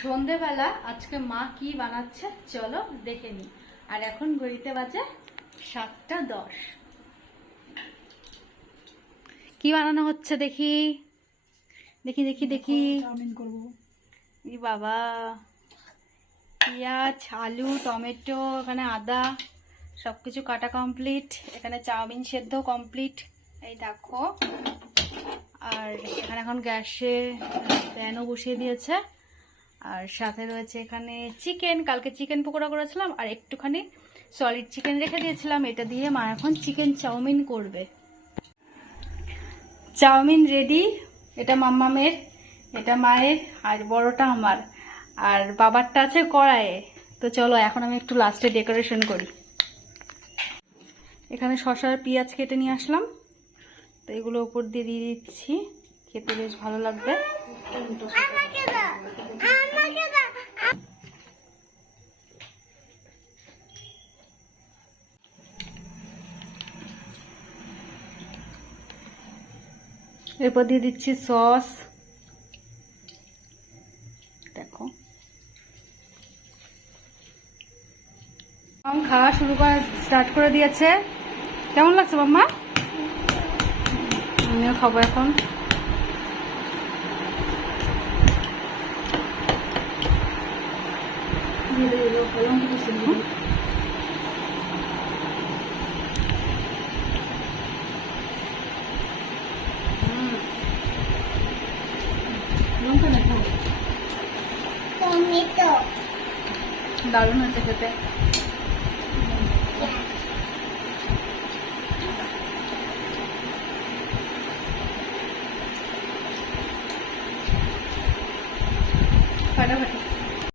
সন্ধেবেলা আজকে মা কি বানাচ্ছে চলো দেখে নি। আর এখন ঘড়িতে বাজে 7:10। কি বানানো হচ্ছে দেখি দেখি দেখি দেখি। চাউমিন করব। ই বাবা, পেঁয়াজ, আলু, টমেটো, এখানে আদা সবকিছু কাটা কমপ্লিট। এখানে চাউমিন সেদ্ধ কমপ্লিট, এই দেখো। আর এখানে এখন গ্যাসে প্যানও বসিয়ে দিয়েছে। আর সাথে রয়েছে এখানে চিকেন, কালকে চিকেন পকোড়া করেছিলাম আর একটুখানি সলিড চিকেন রেখে দিয়েছিলাম। এটা দিয়ে মা এখন চিকেন চাউমিন করবে। চাউমিন রেডি, এটা মাম্মামের, এটা মায়ের, আর বড়টা আমার, আর বাবারটা আছে কড়াইয়ে। তো চলো এখন আমি একটু লাস্টে ডেকোরেশন করি। এখানে শসার পেঁয়াজ কেটে নিয়ে আসলাম, তো এগুলো উপর দিয়ে দিয়ে দিচ্ছি, খেতে বেশ ভালো লাগবে। এরপর দিয়ে দিচ্ছি সস, দেখো। খাওয়া শুরু করা স্টার্ট করে দিয়েছে। কেমন লাগছে মাম্মা? আমিও খাবো এখন। দারুণ হয়েছে খেতে। ফাটাফাটি।